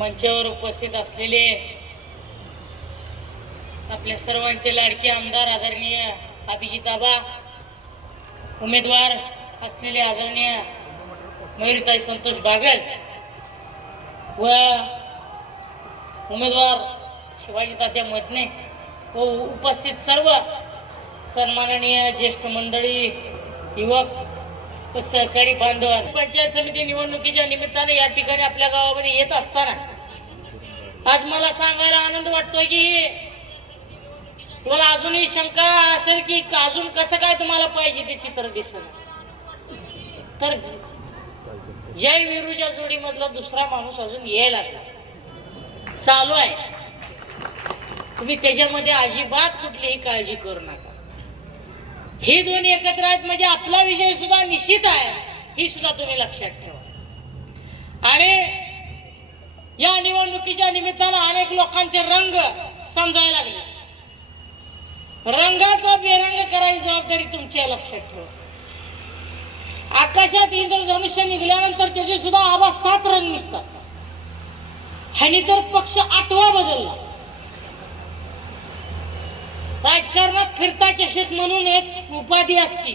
मंचावर उपस्थित असलेले आपल्या सर्वांचे लाडके आमदार आदरणीय अभिजिताबा, उमेदवार असलेले आदरणीय मयुरीताई संतोष बागल व उमेदवार शिवाजी तात्या मदने व उपस्थित सर्व सन्माननीय ज्येष्ठ मंडळी, युवक व सहकारी बांधव, पंचायत समिती निवडणुकीच्या निमित्ताने या ठिकाणी आपल्या गावामध्ये येत असताना आज मला सांगायला आनंद वाटतोय की तुम्हाला अजूनही शंका असेल की अजून कसं काय तुम्हाला पाहिजे ते चित्र दिसत, तर जय वीरूच्या जोडीमधला दुसरा माणूस अजून यायला लागला, चालू आहे. तुम्ही त्याच्यामध्ये अजिबात कुठलीही काळजी करू नका. हे दोन एकत्र आहेत म्हणजे आपला विजय सुद्धा निश्चित आहे, ही सुद्धा तुम्ही लक्षात ठेवा. आणि या निवडणुकीच्या निमित्तानं अनेक लोकांचे रंग समजायला लागले. रंगाचा बेरंग करायची जबाबदारी तुमच्या लक्षात ठेवा. आकाशात इंद्रधनुष्य निघाल्यानंतर त्याचे सुद्धा आवाज 7 रंग निघतात. ह्यानी तर पक्ष 8वा बदलला. राजकारणात फिरता चषक म्हणून एक उपाधी असती,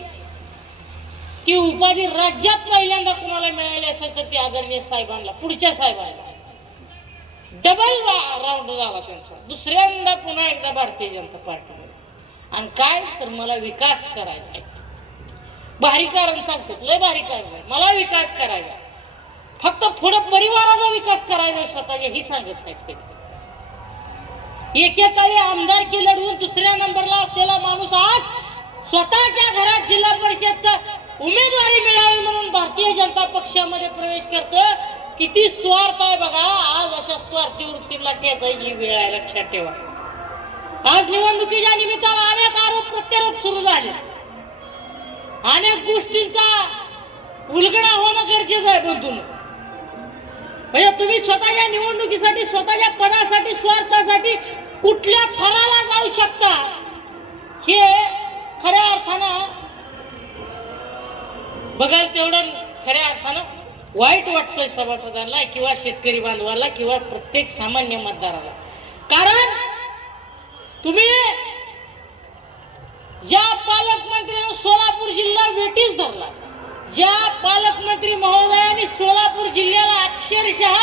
ती उपाधी राज्यात पहिल्यांदा कुणाला मिळाली असेल तर ती आदरणीय साहेबांना, पुढच्या साहेबांना. डबल राऊंड झाला त्यांचा, दुसऱ्यांदा पुन्हा एकदा भारतीय जनता पार्टीमध्ये. आणि काय तर मला विकास करायचा आहे. भारी कारण सांगतात, लय भारी कारण, मला विकास करायचा, फक्त पुढे परिवाराचा विकास करायचा, स्वतःच्या ही सांगत नाहीत. एकेकाळी आमदारकी लढवून दुसऱ्या नंबरला असलेला माणूस आज स्वतःच्या घरात जिल्हा परिषदचा उमेदवारी मिळावी म्हणून भारतीय जनता पक्षामध्ये प्रवेश करतोय. किती स्वार्थ आहे बघा. आज अशा स्वार्थी वृत्तीला ठेचायची वेळ आहे, लक्षात ठेवा. आज निवडणुकीच्या निमित्तानं अनेक आरोप प्रत्यारोप सुरू झाले, अनेक गोष्टींचा उलगडा होणं गरजेचं आहे. बंधूंनो, म्हणजे तुम्ही स्वतःच्या निवडणुकीसाठी, स्वतःच्या पदासाठी, स्वार्थासाठी कुठल्या थराला जाऊ शकता हे खऱ्या अर्थानं बघायला तेवढं खऱ्या अर्थानं वाईट वाटतंय सभासदांना किंवा शेतकरी बांधवाला किंवा प्रत्येक सामान्य मतदाराला. कारण तुम्ही ज्या पालकमंत्र्यांनी सोलापूर जिल्हा वेटीस धरला, ज्या पालकमंत्री महोदयांनी सोलापूर जिल्ह्याला अक्षरशः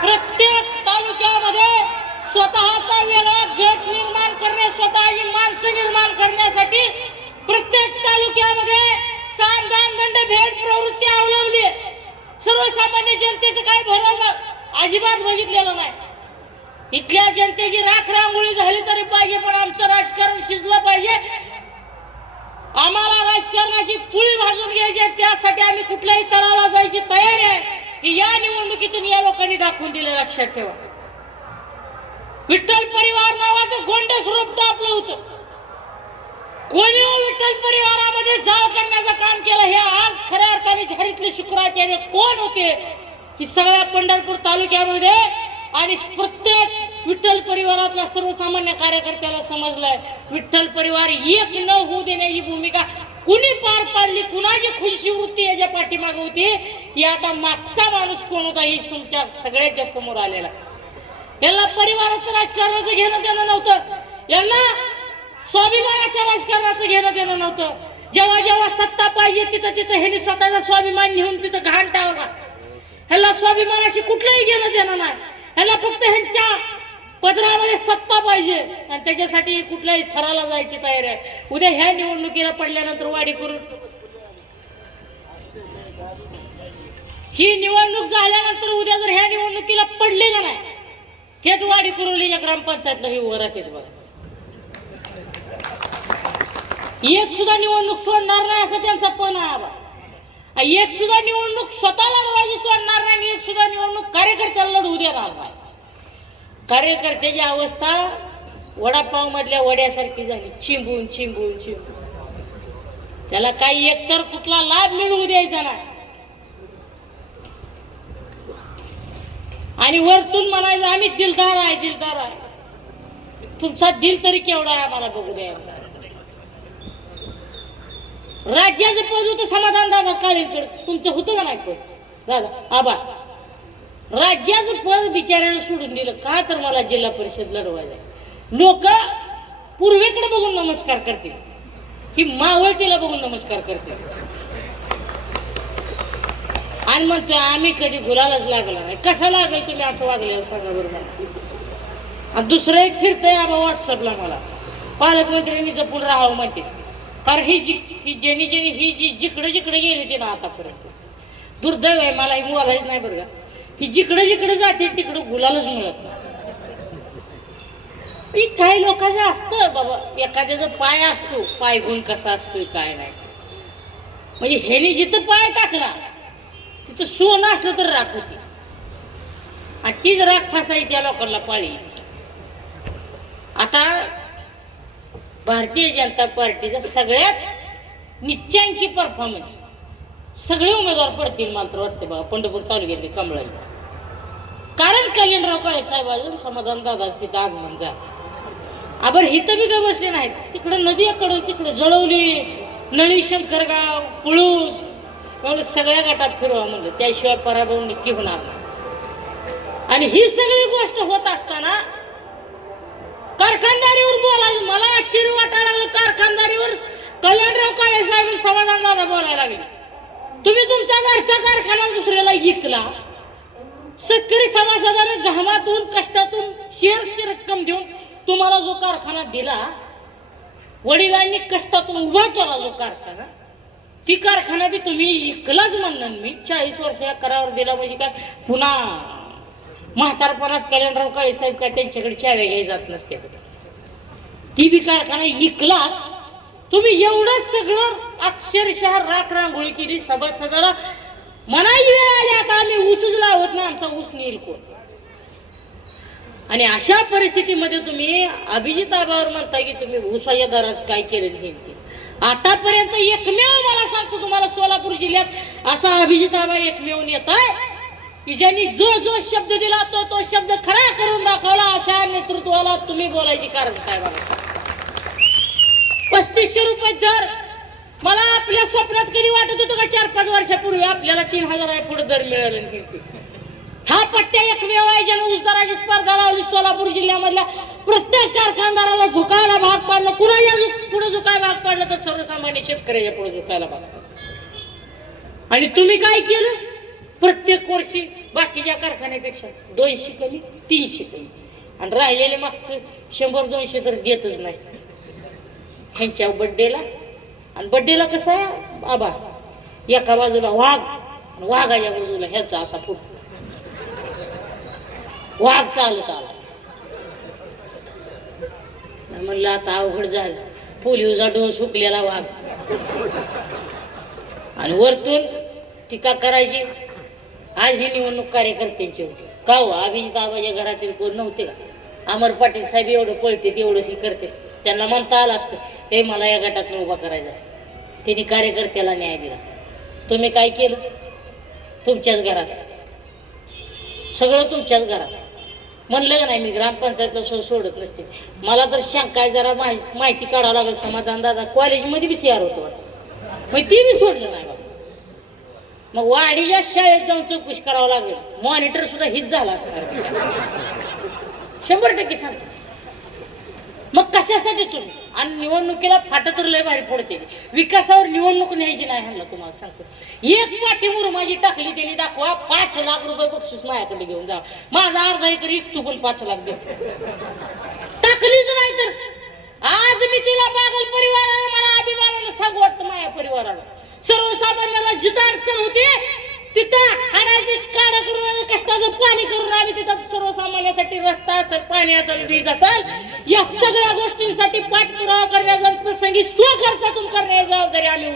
प्रत्येक तालुक्यामध्ये स्वतःचा वेगळा गट निर्माण करणे, स्वतःची माणसं निर्माण करण्यासाठी प्रत्येक तालुक्यामध्ये सामदान दंड भेद प्रवृत्ती अवलंबली. सर्वसामान्य जनतेचं काय भरोसा अजिबात बघितलेलं नाही. इथल्या जनतेची राख रांगोळी झाली तरी पाहिजे, पण आमचं राजकारण शिजलं पाहिजे. आम्हाला राजकारणाची पुळी भाजून घ्यायची, त्यासाठी आम्ही कुठल्याही तराला जायची तयारी आहे, की या निवडणुकीतून या लोकांनी दाखवून दिलं. लक्षात ठेवा, विठ्ठल परिवार नावाचं गोंडस रूप आपलं होतं. कोणी विठ्ठल परिवारामध्ये जाळ करण्याचं काम केलं हे आज खऱ्या अर्थाने झारीतले शुक्राचार्य कोण होते ही सगळ्या पंढरपूर तालुक्यामध्ये आणि प्रत्येक विठ्ठल परिवारातल्या सर्वसामान्य कार्यकर्त्याला समजलंय. विठ्ठल परिवार एक न होऊ देण्याची भूमिका कुणी पार पाडली, कुणाची खुशी वृत्ती याच्या पाठीमागे होती, ही आता मागचा माणूस कोण होता ही तुमच्या सगळ्याच्या समोर आलेला. यांना परिवाराचं राजकारणाचं घेणं देणं नव्हतं, यांना स्वाभिमानाच्या राजकारणाचं घेणं देणं नव्हतं. जेव्हा जेव्हा सत्ता पाहिजे तिथं तिथं ह्यांनी स्वतःचा स्वाभिमान घेऊन तिथं घाण टाकला. ह्याला स्वाभिमानाशी कुठलंही घेणं देणं नाही, ह्याला फक्त ह्यांच्या पदरामध्ये सत्ता पाहिजे आणि त्याच्यासाठी कुठल्याही थराला जायची तयारी आहे. उद्या ह्या निवडणुकीला पडल्यानंतर वाडी करून ही निवडणूक झाल्यानंतर उद्या जर ह्या निवडणुकीला पडले का नाही, थेट वाडी कुरोलीच्या ग्रामपंचायतला हे उभं राहते बघा. एक सुद्धा निवडणूक सोडणार नाही असं त्यांचा पण आहे. एक सुद्धा निवडणूक स्वतःला लढवायची सोडणार नाही, एक सुद्धा निवडणूक कार्यकर्त्याला लढवू देणार नाही. कार्यकर्त्याची अवस्था वडापाव मधल्या वड्यासारखी झाली, चिंबून चिंबून चिंबून. त्याला काही एकतर कुठला लाभ मिळवू द्यायचा नाही आणि वरतून म्हणायचं आम्ही दिलदार आहे, दिलदार आहे. तुमचा दिल तरी केवढा आहे आम्हाला बघू द्या. राज्याचं पद होतं समाधान दादा काळेंकडे, तुमचं होतं का नाही पद दादा आबा? राज्याचं पद बिचाऱ्यानं सोडून दिलं का? तर मला जिल्हा परिषद लढवायला. लोक पूर्वेकडे बघून नमस्कार करतील, ही मावळतीला बघून नमस्कार करतील आणि म्हणतोय आम्ही कधी गुलालाच लागला नाही. कसा लागेल तुम्ही असं वागले सांगा बरं मला. आणि दुसरं एक फिरतंय आबा व्हॉट्सअपला, मला पालकमंत्र्यांनी जपून राहावं म्हणते. कारण ही ज्यांनी ही जी जिकडे जिकडे गेली ती ना आतापर्यंत, दुर्दैव आहे, मला ही बोलायच नाही बरं का, ही जिकडे जिकडे जाते तिकडे गुलालच मिळत नाही. ती काही लोकांचं असतं बाबा, एखाद्याचा पाय असतो, पाय गुण कसा असतोय काय नाही, म्हणजे ह्याने जिथं पाय टाकला तिथं सोनं असलं तर राख होती आणि तीच राख फासाई त्या लोकांना पाळी. आता भारतीय जनता पार्टीचा सगळ्यात निश्चयांकी परफॉर्मन्स सगळे उमेदवार पडतील मात्र वाटते बघा पंढरपूर तालुक्यातले कमळाई. कारण कल्याणराव काळे साहेब अजून समाधान दादा तिथं आगमन झालं. आबर हिथं बी काय बसले नाहीत, तिकडे नदीकडे तिकडे जळवली, नळी, शंकरगाव, पुळूस, सगळ्या गटात फिरवा म्हणलं, त्याशिवाय पराभव नक्की होणार नाही. आणि ही सगळी गोष्ट होत असताना कारखानदारीवर बोलायचं मला आश्चर्य वाटायला लागलं. कारखानदारीवर कल्याणराव काळे साहेब समाधान दादा बोलायला लागले. तुम्ही तुमच्या घरचा कारखाना दुसऱ्याला विकला, शेतकरी सभासदाने घामातून कष्टातून शेअर्सची रक्कम देऊन तुम्हाला जो कारखाना दिला, वडिलांनी कष्टातून उभा केला जो कारखाना, ती कारखाना बी तुम्ही विकलाच म्हणलं. मी 40 वर्ष या करावर दिला म्हणजे काय पुन्हा म्हातारपणात कल्याणराव काळे साहेब काय त्यांच्याकडे चाव्या घ्याय जात नसते, ती बी कारखाना विकलाच. तुम्ही एवढं सगळं अक्षरशः राख रांगोळी केली. सभासदाला मनाई वेळ आली, आता आम्ही ऊसच लावत नाही, आमचा ऊस नेईल कोण. आणि अशा परिस्थितीमध्ये तुम्ही अभिजित आबावर म्हणता की तुम्ही ऊसाच्या दराच काय केलं हे. आतापर्यंत एकमेव मला सांगतो तुम्हाला सोलापूर जिल्ह्यात असा अभिजित आबा एकमेव नेता आहे की ज्यांनी जो जो शब्द दिला तो शब्द खरा करून दाखवला. अशा नेतृत्वाला तुम्ही बोलायची कारण काय मला 3500 रुपये दर. मला आपल्या स्वप्नात कधी वाटत होतं का 4-5 वर्षापूर्वी आपल्याला 3000 पुढे दर मिळाला. हा पट्ट्या एकमेव आहे ज्यानं ऊस दराची स्पर्धा लावली. सोलापूर जिल्ह्यामधल्या प्रत्येक कारखानदाराला झुकायला भाग पाडलं. कुणाच्या पुढे झुकायला भाग पाडलं तर सर्वसामान्य शेतकऱ्याच्या पुढे झुकायला भाग पाडलं. आणि तुम्ही काय केलं? प्रत्येक वर्षी बाकीच्या कारखान्यापेक्षा 200 कमी 300 कमी आणि राहिलेले मागचं 100-200 तर देतच नाही ह्यांच्या बड्डेला. आणि बड्डेला कसं आहे बाबा, एका बाजूला वाघ आणि वाघाच्या बाजूला ह्याचा असा फुट वाघ चालत आला. म्हणलं आता अवघड झालं, पोलिओचा डोस हुकलेला वाघ आणि वरतून टीका करायची. आज ही निवडणूक कार्यकर्त्यांची होती का हो? अभिजित आबाच्या घरातील कोण नव्हते का? अमर पाटील साहेब एवढं पळते तेवढंच ही करते. त्यांना म्हणता आलं असतं हे मला या गटात उभा करायचा. त्यांनी कार्यकर्त्याला न्याय दिला. तुम्ही काय केलं? तुमच्याच घरात सगळं तुमच्याच घरात. म्हणलं का नाही मी ग्रामपंचायतला सोडत नसते. मला तर शंका जरा माहिती काढावं लागेल. समाधान दादा कॉलेजमध्ये बी CR होतो मग ती बी सोडलं नाही. मग वाडीच्या शाळेत जाऊन चौकशी करावं लागेल. मॉनिटर सुद्धा हिच झाला असणार 100% सांगतो. मग कशासाठी तुम्ही? आणि निवडणुकीला फाट तर लय भारी फोडते. विकासावर निवडणूक न्यायची नाही ह्यांना तुम्हाला सांगतो. एक पाठी मुरमाजी टाकली त्यांनी दाखवा 5 लाख रुपये बक्षीस माझ्याकडे घेऊन जा. माझा अर्धा एकर इकतो पण 5 लाख दे. टाकलीच नाही तर आज मी तिला पागल परिवाराला मला अभिमानानं सांगू वाटतं. माझ्या परिवाराला सर्वसामान्याला जिथं अडचण होते तिथं हाडाची काढा करून कष्टाचं पाणी करून आम्ही तिथं सर्वसामान्यासाठी रस्ता असेल, पाणी असेल, वीज असेल, या सगळ्या गोष्टींसाठी पाठपुरावा करण्याचा प्रसंगी स्वखर्चातून करण्याची जबाबदारी आम्ही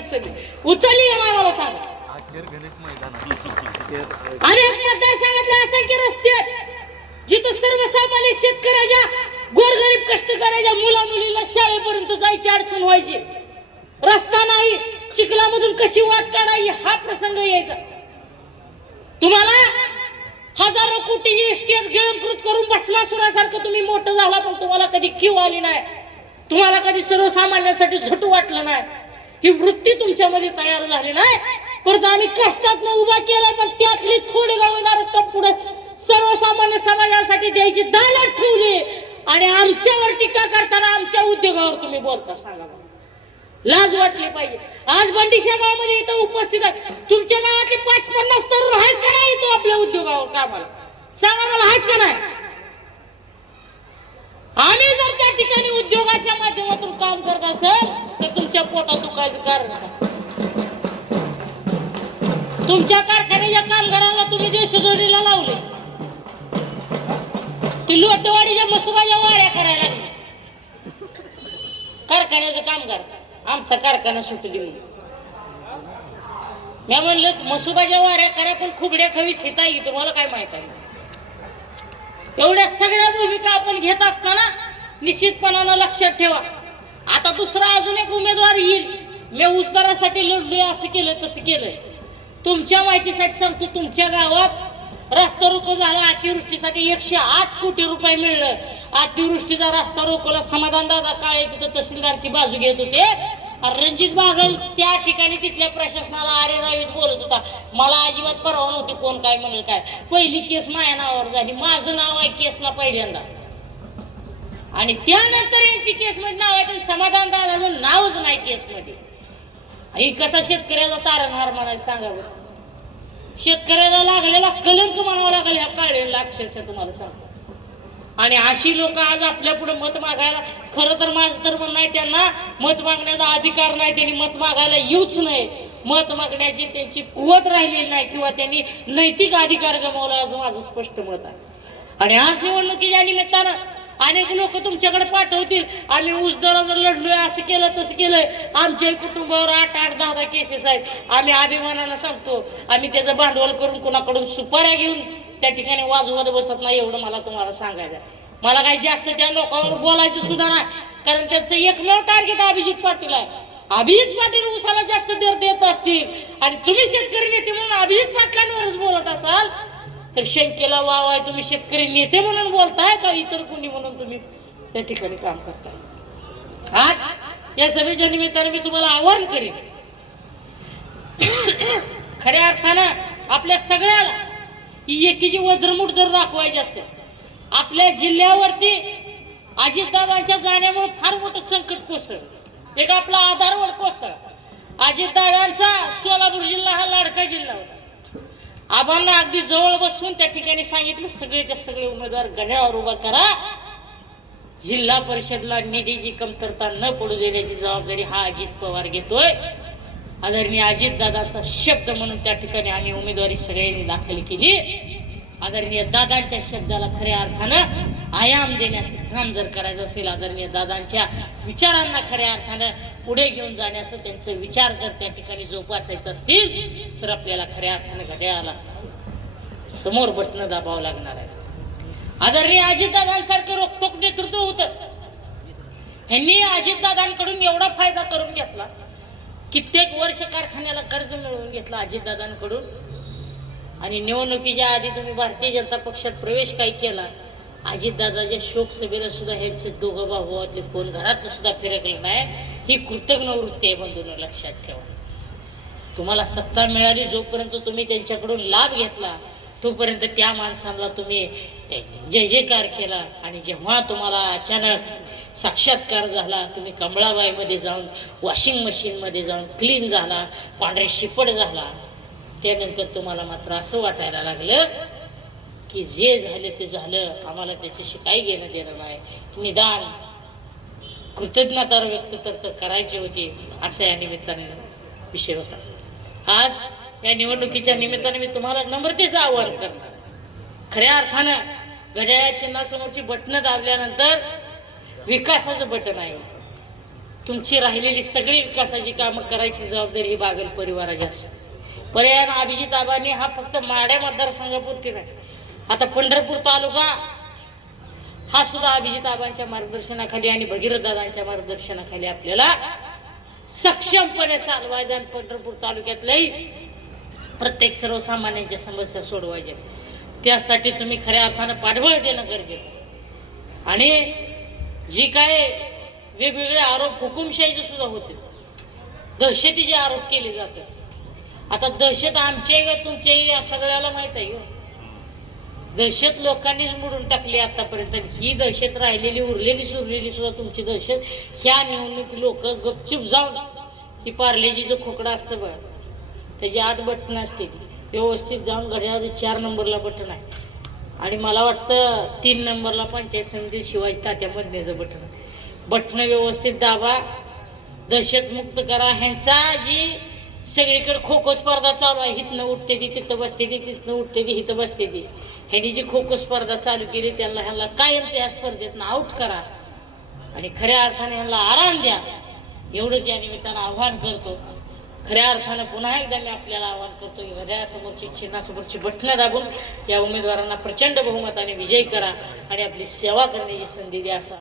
उचलली का मला सांगा. अनेक मतदारसंघातले असंख्य रस्ते जिथं सर्वसामान्य शेतकऱ्याच्या गोरगरीब कष्टकऱ्याच्या मुला मुलीला शाळेपर्यंत जायची अडचण व्हायची. रस्ता नाही, चिखलामधून कशी वाट काढायची हा प्रसंग यायचा. तुम्हाला हजारो कोटीची इस्टेट गिळंकृत करून भस्मासुरासारखं तुम्ही मोठं झाला पण तुम्हाला कधी किव आली नाही. तुम्हाला कधी सर्वसामान्यांसाठी झटू वाटलं नाही. ही वृत्ती तुमच्यामध्ये तयार झाली नाही. परंतु आम्ही कष्टात उभा केला, पण त्यातली थोडी गावणार रक्कम पुढे सर्वसामान्य समाजासाठी द्यायची दालत ठेवली आणि आमच्यावर टीका करताना आमच्या उद्योगावर तुम्ही बोलता. सांगा मला, लाज वाटली पाहिजे. आज बंडीशा गावामध्ये इथं उपस्थित आहे, तुमच्या गावातले 50-50 तरुण आहेत का नाही तो आपल्या उद्योगावर कामाला? सांगा मला, आहेत का नाही? आम्ही जर त्या ठिकाणी उद्योगाच्या माध्यमातून काम करत असेल तर तुमच्या पोटात दुखायचं कारण काय? तुमच्या कारखान्याच्या कामगारांना तुम्ही देशोधडीला लावले, ती लोटवाडीच्या मसुबाच्या वाऱ्या करायला लागली. कारखान्याचं कामगार आमचा कारखाना सुटली म्हणून मी म्हणलं मसुबाच्या वाऱ्या करा, पण खुबड्या खवी सीता येईल. तुम्हाला काय माहित आहे? एवढ्या सगळ्या भूमिका आपण घेत असताना निश्चितपणानं लक्षात ठेवा, आता दुसरा अजून एक उमेदवार येईल. मी ऊसदरासाठी लढलोय, असं केलं तसं केलंय. तुमच्या माहितीसाठी सांगतो, तुमच्या गावात रस्ता रोको झाला अतिवृष्टीसाठी 108 कोटी रुपये मिळलं. अतिवृष्टीचा रस्ता रोकोला समाधान दादा काळे तिथं तहसीलदारची बाजू घेत होते. रणजित बागल त्या ठिकाणी तिथल्या प्रशासनाला अरे रावीत बोलत होता. मला अजिबात परवा नव्हती कोण काय म्हणेल काय. पहिली केस माझ्या नावावर झाली, माझं नाव आहे केसला पहिल्यांदा, आणि त्यानंतर यांची केस मध्ये नाव आहे, समाधान दादाचं नावच नाही केस मध्ये. ही कसा शेतकऱ्याचा तारणहार म्हणायचं सांगा बरं. शेतकऱ्याला लागलेला कलंक म्हणावा लागेल ह्या काळेला अक्षरशः, तुम्हाला सांगतो. आणि अशी लोक आज आपल्या पुढे मत मागायला, खरं तर माझं तर म्हणणं आहे त्यांना मत मागण्याचा अधिकार नाही, त्यांनी मत मागायला येऊच नाही. मत मागण्याची त्यांची कुवत राहिलेली नाही किंवा त्यांनी नैतिक अधिकार गमावला, असं माझं स्पष्ट मत आहे. आणि आज निवडणुकीच्या निमित्तानं अनेक लोक तुमच्याकडे पाठवतील, आम्ही ऊस दरावर लढलोय, असं केलं तसं केलंय, आमच्या कुटुंबावर 8-8, 10-10 केसेस आहेत. आम्ही अभिमानानं सांगतो, आम्ही त्याचं भांडवल करून कुणाकडून सुपाऱ्या घेऊन त्या ठिकाणी वाजवत बसत नाही. एवढं मला तुम्हाला सांगायचं. मला काही जास्त त्या लोकांवर बोलायचं सुद्धा नाही, कारण त्यांचं एकमेव टार्गेट अभिजित पाटील आहे. अभिजित पाटील ऊसाला जास्त दर देत असतील आणि तुम्ही शेतकरी नेते म्हणून अभिजित पाटलांवरच बोलत असाल तर शंकेला वाव आहे. तुम्ही शेतकरी नेते म्हणून बोलताय का इतर कोणी म्हणून तुम्ही त्या ठिकाणी काम करताय? आज या सभेच्या निमित्ताने मी तुम्हाला आवाहन करेन, खऱ्या अर्थानं आपल्या सगळ्याला एकीची वज्रमुठ जर दाखवायची असेल, आपल्या जिल्ह्यावरती अजितदादांच्या जाण्यामुळे फार मोठं संकट कोसळलं. एक आपला आधारवड कोसळ. अजितदादांचा सोलापूर जिल्हा हा लाडका जिल्हा होता. आबांना अगदी जवळ बसून त्या ठिकाणी सांगितलं, सगळेच्या सगळे उमेदवार गड्यावर उभा करा, जिल्हा परिषदला निधीची कमतरता न पडू देण्याची जबाबदारी हा अजित पवार घेतोय. आदरणीय अजितदादांचा शब्द म्हणून त्या ठिकाणी आम्ही उमेदवारी सगळ्यांनी दाखल केली. आदरणीय दादांच्या शब्दाला खऱ्या अर्थानं आयाम देण्याचं काम जर करायचं असेल, आदरणीय दादांच्या विचारांना खऱ्या अर्थानं पुढे घेऊन जाण्याचं त्यांचे विचार जर त्या ठिकाणी जोपासायचं असतील तर आपल्याला खऱ्या अर्थानं घड्याळाला समोर बटणं दाबावं लागणार आहे. आदरणीय अजितदादांसारखं रोखोक नेतृत्व होतं. ह्यांनी अजितदादांकडून एवढा फायदा करून घेतला, कित्येक वर्ष कारखान्याला कर्ज मिळवून घेतला अजितदादांकडून. आणि निवडणुकीच्या आधी तुम्ही भारतीय जनता पक्षात प्रवेश काय केला, अजितदादाच्या शोक सभेला सुद्धा ह्यांचे दोघं भावातले कोण घरात सुद्धा फिरकलं नाही. ही कृतज्ञ वृत्ती आहे बंधूंनो, लक्षात ठेवा. तुम्हाला सत्ता मिळाली, जोपर्यंत तुम्ही त्यांच्याकडून लाभ घेतला तोपर्यंत त्या माणसाला तुम्ही जय जयकार केला. आणि जेव्हा तुम्हाला अचानक साक्षात्कार झाला, तुम्ही कमळाबाई मध्ये जाऊन वॉशिंग मशीन मध्ये जाऊन क्लीन झाला, पांढरे शिपड झाला, त्यानंतर तुम्हाला मात्र असं वाटायला लागलं की जे झालं ते झालं, आम्हाला त्याच्याशी काही घेणं देणं नाही, निदान कृतज्ञता व्यक्त तर करायची होती, असा या निमित्ताने विषय होता. आज या निवडणुकीच्या निमित्ताने मी तुम्हाला नम्रतेचं आवाहन करणार. खऱ्या अर्थानं घड्याळ्या चिन्हासमोरची बटणं दाबल्यानंतर विकासाचं बटन आहे. तुमची राहिलेली सगळी विकासाची कामं करायची जबाबदारी ही बागल परिवाराची असते. पर्यायानं अभिजित आबांनी हा फक्त माड्या मतदारसंघापुरती नाही, आता पंढरपूर तालुका हा सुद्धा अभिजित आबांच्या मार्गदर्शनाखाली आणि भगीरथ दादांच्या मार्गदर्शनाखाली आपल्याला सक्षमपणे चालवायचं आणि पंढरपूर तालुक्यातल्याही प्रत्येक सर्वसामान्यांच्या समस्या सोडवायच्या. त्यासाठी तुम्ही खऱ्या अर्थानं पाठबळ देणं गरजेचं आहे. आणि जी काय वेगवेगळे आरोप हुकुमशाहीचे सुद्धा होते, दहशतीचे आरोप केले जातात. आता दहशत आमचे का तुमचे सगळ्याला माहित आहे. दहशत लोकांनीच मोडून टाकली आतापर्यंत. ही दहशत राहिलेली उरलेली सुरलेली सुद्धा तुमची दहशत. ह्या निवडणूक लोक गपचूप जाऊन ती पार्लेजीचं खोकडं असतं बघा, त्याच्या आत बटन असते, व्यवस्थित जाऊन घड्याळाच्या 4 नंबरला बटन आहे आणि मला वाटतं 3 नंबरला पंचायत समिती शिवाजी तात्या मधनेचं बटन आहे. बटन व्यवस्थित दाबा, दहशत मुक्त करा. ह्यांचा जी सगळीकडे खो खो स्पर्धा चालू आहे, हिथनं उठते ती तिथं बसते ती, तिथनं उठते ती हिथं बसते ती. ह्यांनी जी खो खो स्पर्धा चालू केली ह्यांना कायमच्या ह्या स्पर्धेतनं आउट करा आणि खऱ्या अर्थाने ह्यांना आराम द्या, एवढंच या निमित्तानं आव्हान करतो. खऱ्या अर्थानं पुन्हा एकदा मी आपल्याला आवाहन करतो की घड्याळासमोरची चिन्हासमोरची बटणं दाबून या उमेदवारांना प्रचंड बहुमताने विजयी करा आणि आपली सेवा करण्याची संधी द्या. असं